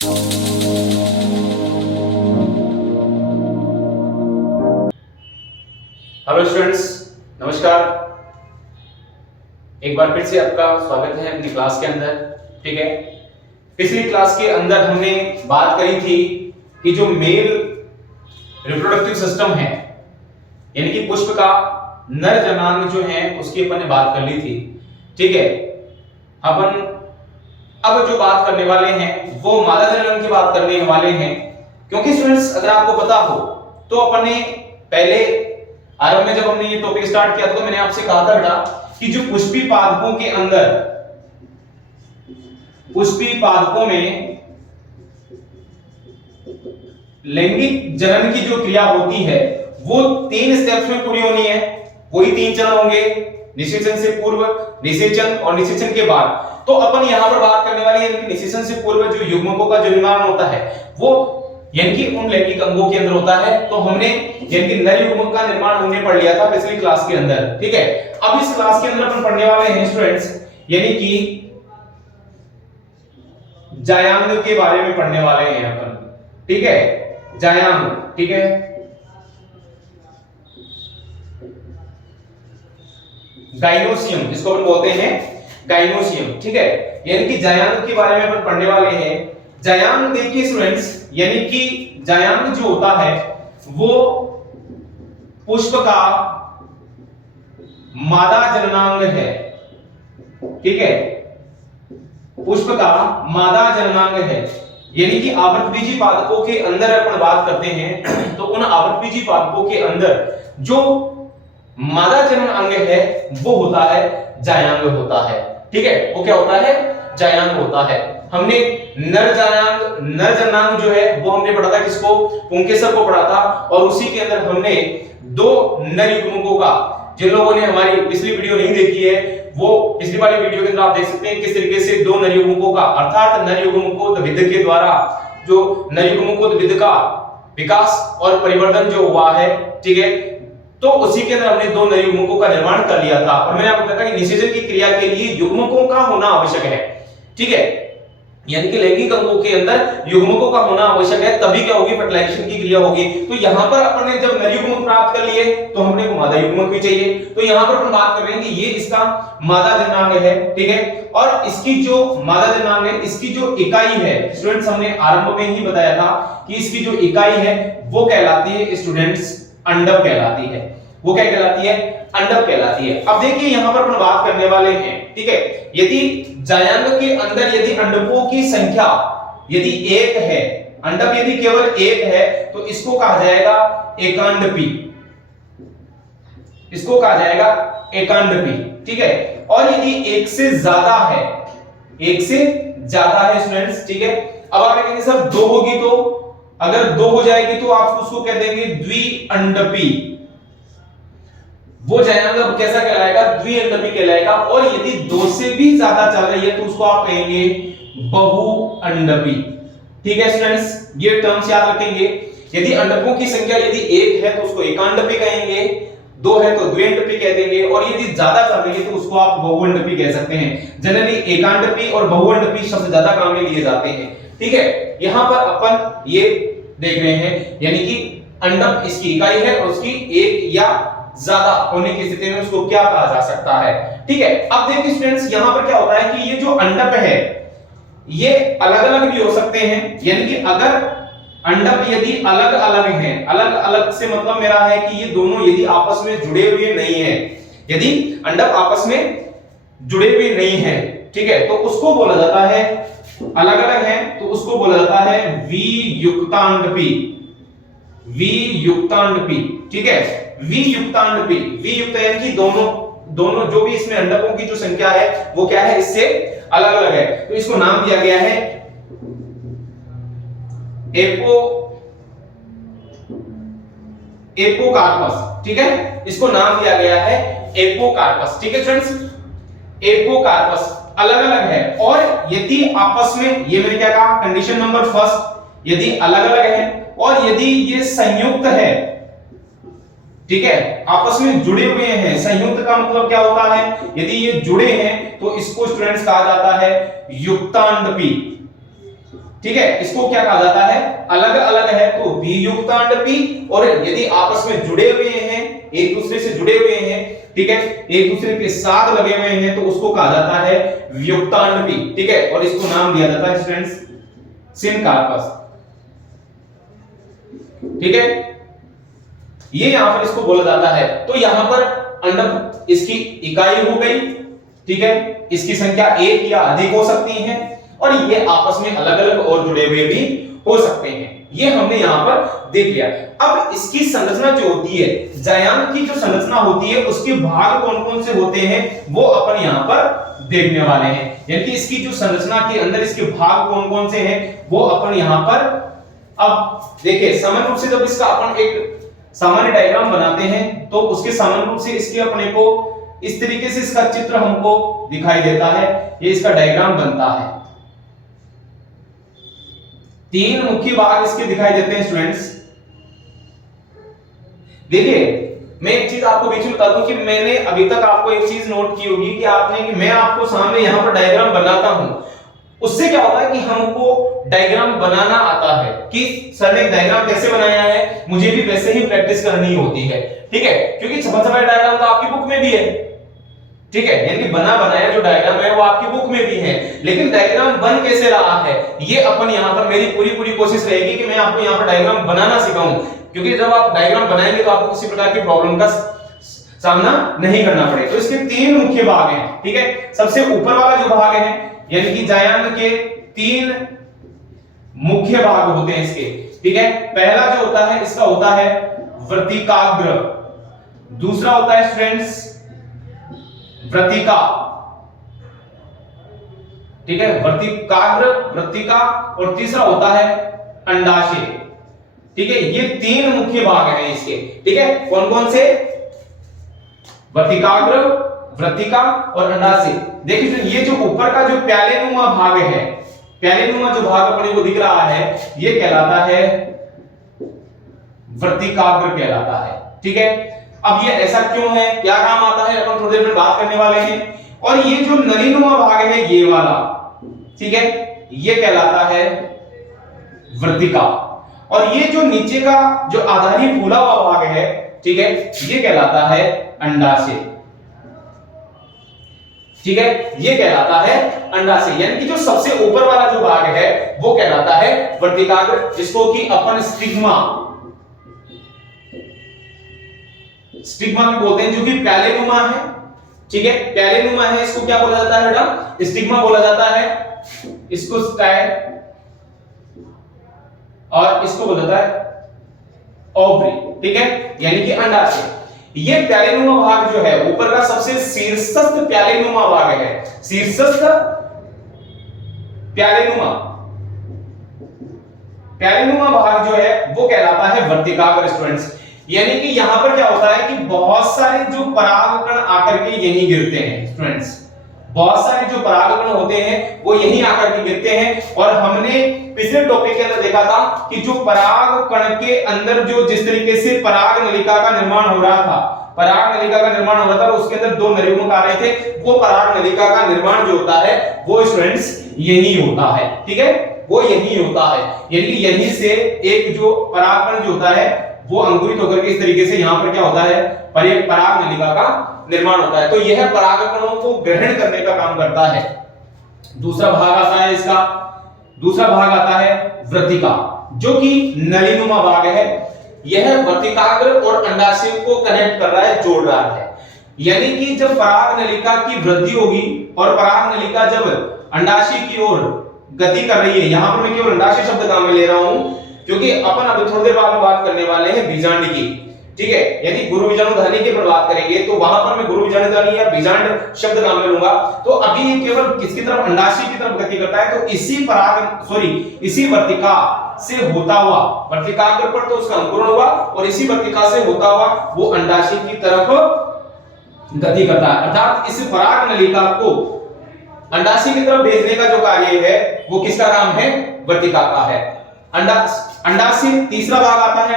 Hello students, नमस्कार। एक बार फिर से आपका स्वागत है अपनी क्लास के अंदर। ठीक है, पिछली क्लास के अंदर हमने बात करी थी कि जो मेल रिप्रोडक्टिव सिस्टम है, यानी कि पुष्प का नर जनांग जो है उसकी अपन ने बात कर ली थी। ठीक है, अपन अब जो बात करने वाले हैं वो मादा जनन की बात करने वाले हैं, क्योंकि स्टूडेंट्स अगर आपको पता हो तो अपन ने पहले आरंभ में जब हमने ये टॉपिक स्टार्ट किया था तो मैंने आपसे कहा था बेटा कि जो पुष्पी पादपों के अंदर, पुष्पी पादपों में लैंगिक जनन की जो क्रिया होती है वो 3 स्टेप्स में पूरी होनी है। वही 3 चरण होंगे, निषेचन से पूर्व, निषेचन और निषेचन के बाद। तो अपन यहां पर बात करने वाले हैं कि निषेचन से पूर्व जो युग्मकों का जो निर्माण होता है वो यानी कि उन लैंगिक अंगों के अंदर होता है। तो हमने यानी कि नर युग्मक का निर्माण हमने पढ़ लिया था पिछली क्लास के अंदर। ठीक है, अब इस क्लास के अंदर अपन पढ़ने वाले हैं स्टूडेंट्स यानी कि जायांग के बारे में पढ़ने वाले हैं अपन। ठीक है, जायांग। ठीक है, गाइनोसियम जिसको अपन बोलते हैं गाइनोसियम। ठीक है, यानी कि जायांग के बारे में अपन पढ़ने वाले हैं। जायांग देखिए स्टूडेंट्स, यानी कि जायांग जो होता है वो पुष्प का मादा जननांग है। ठीक है, पुष्प का मादा जननांग है, यानी कि आवृतबीजी पादपों के अंदर अपन बात करते हैं तो उन आवृतबीजी पादपों के अंदर जो मादा जनन अंग है वो होता है जायांग होता है। ठीक है, वो क्या होता है? जायांग होता है। हमने नर जनांग जो है वो हमने पढ़ा था, किसको? पुंकेसर को पढ़ा था। और उसी के अंदर हमने 2 नर युग्मकों का, जिन लोगों ने हमारी पिछली वीडियो नहीं देखी है वो पिछली वाली वीडियो के अंदर आप देख सकते हैं किस तरीके से 2 नर युग्मकों का अर्थात नर युग्मकोद्भिद के द्वारा जो नर युग्मकोद्भिद का विकास और परिवर्तन जो हुआ है। ठीक है, तो उसी के अंदर हमने 2 नर युग्मकों का निर्माण कर लिया था। और मैंने आपको बताया कि निषेचन की क्रिया के लिए युग्मकों का होना आवश्यक है। ठीक है, यानी कि लैंगिक अंगों के अंदर युग्मकों का होना आवश्यक है, तभी क्या होगी? फर्टिलाइजेशन की क्रिया होगी। तो यहां पर अपन ने जब नर युग्मक प्राप्त कर लिए तो हमने को मादा युग्मक भी चाहिए। तो यहां पर अपन बात कर रहे हैं कि ये इसका मादा जननांग है। ठीक है, और इसकी जो मादा जननांग है इसकी जो इकाई है स्टूडेंट्स, हमने आरंभ में ही बताया था कि इसकी जो इकाई है वो कहलाती है स्टूडेंट्स अंडक कहलाती है। वो क्या कहलाती है? अंडक कहलाती है। अब देखिए यहां पर अपन बात करने वाले हैं। ठीक है, यदि जायांग के अंदर यदि अंडकों की संख्या यदि 1 है, अंडक यदि केवल 1 है तो इसको कहा जाएगा एकांडपी। इसको कहा जाएगा एकांडपी। ठीक है, और यदि 1 से ज्यादा है, 1 से ज्यादा है स्टूडेंट्स। ठीक है, अब आप कहेंगे सर 2 होगी, तो अगर 2 हो जाएगी तो आप उसको कह देंगे द्विअंडपी। वो जायांग अब कैसा कहलाएगा? द्विअंडपी कहलाएगा। और यदि 2 से भी ज्यादा चल रही है तो उसको आप कहेंगे बहुअंडपी। ठीक है स्टूडेंट्स, ये टर्म्स याद रखेंगे। यदि अंडकों की संख्या यदि 1 है तो उसको एकांडपी कहेंगे, 2 है तो द्विअंडपी कह देंगे, और यदि ज्यादा चल रही है तो उसको आप बहुअंडपी कह सकते हैं। जनरली एकांडपी और बहुअंडपी शब्द ज्यादा काम में लिए जाते हैं। ठीक है, यहां पर अपन ये देख रहे हैं यानी कि अंडक इसकी इकाई है और उसकी 1 या ज्यादा होने की स्थिति में उसको क्या कहा जा सकता है। ठीक है, अब देखिए स्टूडेंट्स यहां पर क्या होता है कि ये जो अंडक है ये अलग अलग भी हो सकते हैं। यानी कि अगर अंडक यदि अलग अलग हैं, अलग अलग से मतलब मेरा है कि ये दोनों यदि आपस में जुड़े हुए नहीं है, यदि अंडक आपस में जुड़े हुए नहीं है, ठीक है, तो उसको बोला जाता है, अलग अलग है तो उसको बोला जाता है वियुक्तांडपी। वियुक्तांडपी। ठीक है, वियुक्तांडपी। वियुक्त यानी कि दोनों जो भी इसमें अंडकों की जो संख्या है वो क्या है? इससे अलग अलग है। तो इसको नाम दिया गया है एपोकार्पस। ठीक है, इसको नाम दिया गया है एपोकार्पस। ठीक है स्टूडेंट्स, एपोकार्पस अलग अलग है। और यदि आपस में, ये मैंने क्या कहा? कंडीशन नंबर फर्स्ट, यदि अलग अलग है और यदि ये संयुक्त है, ठीक है, आपस में जुड़े हुए हैं। संयुक्त का मतलब क्या होता है? यदि ये जुड़े हैं तो इसको स्टूडेंट्स कहा जाता है युक्तांडपी। ठीक है, इसको क्या कहा जाता है, अलग अलग है तो वियुक्त अंडपी, और यदि आपस में जुड़े हुए हैं, एक दूसरे से जुड़े हुए हैं, ठीक है, एक दूसरे के साथ लगे हुए हैं, तो उसको कहा जाता है वियुक्त अंडपी। ठीक है, और इसको नाम दिया जाता है स्टूडेंट्स सिनकार्पस। ठीक है, ये यहां पर इसको बोला जाता है। तो यहां पर अंडक इसकी इकाई हो गई, ठीक है, इसकी संख्या एक या अधिक हो सकती है, और ये आपस में अलग अलग और जुड़े हुए भी हो सकते हैं। ये हमने यहां पर देख लिया। अब इसकी संरचना जो होती है, जायांग की जो संरचना होती है, उसके भाग कौन कौन से होते हैं वो अपन यहां पर देखने वाले हैं। यानी कि इसकी जो संरचना के अंदर इसके भाग कौन कौन से हैं वो अपन यहां पर अब देखिए। सामान्य रूप से जब इसका अपन एक सामान्य डायग्राम बनाते हैं तो उसके सामान्य रूप से इसके अपने को इस तरीके से इसका चित्र हमको दिखाई देता है, ये इसका डायग्राम बनता है। तीन मुख्य भाग इसके दिखाई देते हैं स्टूडेंट्स। देखिए, मैं एक चीज आपको बीच में बता दूं कि मैंने अभी तक आपको एक चीज नोट की होगी कि आपने कि मैं आपको सामने यहां पर डायग्राम बनाता हूं, उससे क्या होता है कि हमको डायग्राम बनाना आता है कि सर ने डायग्राम कैसे बनाया है, मुझे भी वैसे ही प्रैक्टिस करनी होती है। ठीक है, क्योंकि छपा छपाई डायग्राम तो आपकी बुक में भी है, ठीक है, यानी बना बनाया जो डायग्राम है वो आपकी बुक में भी है, लेकिन डायग्राम बन कैसे रहा है ये अपन यहां पर, मेरी पूरी कोशिश रहेगी कि मैं आपको यहां पर डायग्राम बनाना सिखाऊं, क्योंकि जब आप डायग्राम बनाएंगे तो आपको किसी प्रकार की प्रॉब्लम का सामना नहीं करना पड़ेगा। तो इसके तीन मुख्य भाग हैं। ठीक है, सबसे ऊपर वाला जो भाग है यानी कि जायांग के तीन मुख्य भाग होते हैं इसके। ठीक है, पहला जो होता है इसका होता है वर्तिकाग्र, दूसरा होता है स्टूडेंट्स वृत्तिका। ठीक है, वर्तिकाग्र, वृत्तिका, और तीसरा होता है अंडाशय। ठीक है, ये तीन मुख्य भाग हैं इसके। ठीक है, कौन कौन से, वर्तिकाग्र, वृत्तिका और अंडाशय। देखिए ये जो ऊपर का जो प्यालेनुमा भाग है, प्यालेनुमा जो भाग अपने को दिख रहा है ये कहलाता है वर्तिकाग्र कहलाता है। ठीक है, अब ये ऐसा क्यों है, क्या काम आता है, अपन थोड़ी देर में बात करने वाले हैं। और ये जो नलीनुमा भाग है ये वाला, ठीक है, ये कहलाता है वृत्तिका, और ये जो नीचे का जो आधारी फूला हुआ भाग है, ठीक है, ये कहलाता है अंडाशय। ठीक है, ये कहलाता है अंडाशय, यानी कि जो सबसे ऊपर वाला जो भाग है वो कहलाता है वर्तिकाग्र, जिसको कि अपन स्टिग्मा भी बोलते हैं, जो कि प्यालेनुमा है। ठीक है, प्यालेनुमा है, इसको क्या बोला जाता है बेटा, स्टिग्मा बोला जाता है, इसको स्टाइल, और इसको बोला जाता है ओवरी। ठीक है, यानी कि अंडाशय। ये प्यालेनुमा भाग जो है ऊपर का सबसे शीर्षस्थ प्यालेनुमा भाग है, शीर्षस्थ प्यालेनुमा भाग जो है वो कहलाता है वर्तिकाग्र स्टूडेंट्स। यानी कि यहां पर क्या होता है कि बहुत सारे जो परागकण आकर के यहीं गिरते हैं स्टूडेंट्स, बहुत सारे जो परागकण होते हैं वो यहीं आकर के गिरते हैं। और हमने पिछले टॉपिक के अंदर देखा था कि जो परागकण के अंदर जो जिस तरीके से पराग नलिका का निर्माण हो रहा था, पराग नलिका का निर्माण हो रहा था, उसके अंदर दो नलिकाएं आ रहे थे, वो पराग नलिका का निर्माण जो होता है वो स्टूडेंट्स यही होता है। ठीक है, वो यही होता है, यानी यहीं से एक जो परागकण जो होता है वो अंकुरित होकर के इस तरीके से यहां पर क्या होता है, पराग नलिका का निर्माण होता है। तो यह परागकणों को ग्रहण करने का काम करता है। दूसरा भाग आता है इसका, दूसरा भाग आता है वृत्तिका, जो कि नलीनुमा भाग है। यह वर्तिकाग्र और अंडाशय को कनेक्ट कर रहा है, जोड़ रहा है। यानी कि जब पराग नलिका की वृद्धि होगी और पराग नलिका जब अंडाशय की ओर गति कर रही है, यहां पर मैं केवल अंडाशय शब्द काम में ले रहा हूं क्योंकि अपन अभी थोड़ी देर बाद में बात करने वाले हैं बीजांड की। ठीक है, यदि गुरु बीजाणुधानी की पर बात करेंगे तो वहां पर मैं गुरु बीजाणुधानी या बीजांड शब्द काम में लूंगा। तो अभी ये केवल किसकी तरफ, अंडाशय की तरफ गति करता है। तो इसी वर्तिका से होता हुआ, वर्तिकाग्र पर तो उसका अंकुरण हुआ और इसी वर्तिका से होता हुआ वो अंडाशय की तरफ गति करता है। अर्थात इस पराग नलिका को अंडाशय की तरफ भेजने का जो कार्य है वो किसका काम है, वर्तिका का है। अंडाशय तीसरा भाग आता है।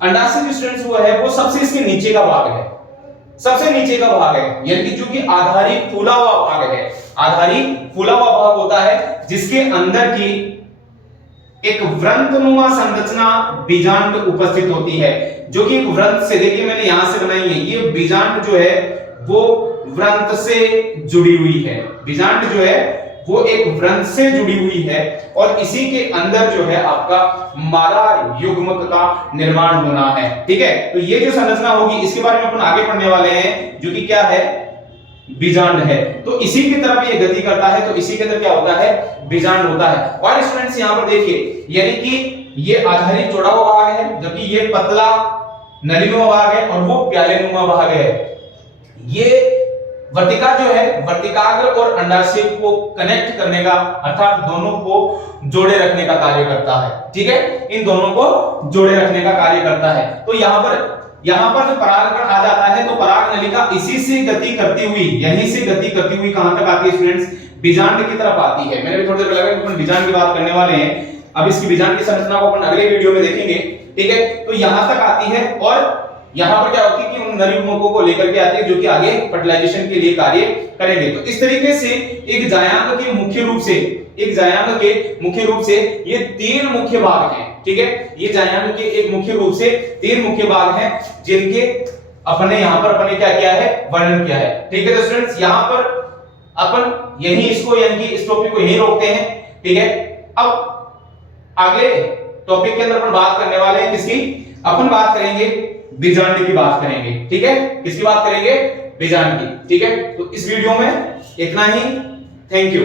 अंडाशय जो स्टूडेंट्स हुआ है वो सबसे इसके नीचे का भाग है, सबसे नीचे का भाग है, यानी कि जो कि आधारी फूला हुआ भाग है। आधारी फूला हुआ भाग होता है जिसके अंदर की एक वृंतनुमा संरचना बीजांड उपस्थित होती है, जो कि एक वृंत से, देखिए मैंने यहां से बनाई है, ये बीजांड जो है वो वृंत से जुड़ी हुई है। बीजांड जो है वो एक वृंत से जुड़ी हुई है और इसी के अंदर जो है आपका मादा युग्मक का निर्माण होना है। ठीक है, तो ये जो संरचना होगी इसके बारे में अपन आगे पढ़ने वाले हैं, जो कि क्या है, बीजांड है। तो इसी की तरफ ये गति करता है, तो इसी के अंदर क्या होता है, बीजांड होता है। और स्टूडेंट्स यहां पर देखिए, यानी कि ये आधारित चौड़ा हुआ भाग है, जबकि ये पतला नलीनुमा भाग है और वो प्यालेनुमा भाग है। ये वर्तिका जो है वर्तिकाग्र और अंडाशय को कनेक्ट करने का, अर्थात दोनों को जोड़े रखने का कार्य करता है। ठीक है, इन दोनों को जोड़े रखने का कार्य करता है। तो यहां पर जो परागकण आ जाता है, तो पराग नलिका इसी से गति करती हुई, यहीं से गति करती हुई कहां तक आती है स्टूडेंट्स, बीजांड की तरफ आती है। मैंने भी थोड़ी देर पहले अपन बीजांड की बात करने वाले हैं, अब इसकी बीजांड की संरचना को अपन अगले वीडियो में देखेंगे। ठीक है, तो यहां तक आती है और यहां पर क्या होती है कि उन नर युग्मकों को लेकर के आती है, जो कि आगे फर्टिलाइजेशन के लिए कार्य करेंगे। तो इस तरीके से एक जायांग के मुख्य रूप से ये तीन मुख्य भाग हैं। ठीक है, ये जायांग के एक मुख्य रूप से तीन मुख्य भाग हैं, जिनके अपने यहां पर अपने क्या किया है, वर्णन किया है। ठीक है, तो स्टूडेंट्स यहां पर अपन यही इसको, यानी कि इस टॉपिक को यही रोकते हैं। ठीक है, अब अगले टॉपिक के अंदर अपन बात करने वाले हैं किसकी, अपन बात करेंगे बीजांड की बात करेंगे। ठीक है, किसकी बात करेंगे, बीजांड की। ठीक है, तो इस वीडियो में इतना ही। Thank you.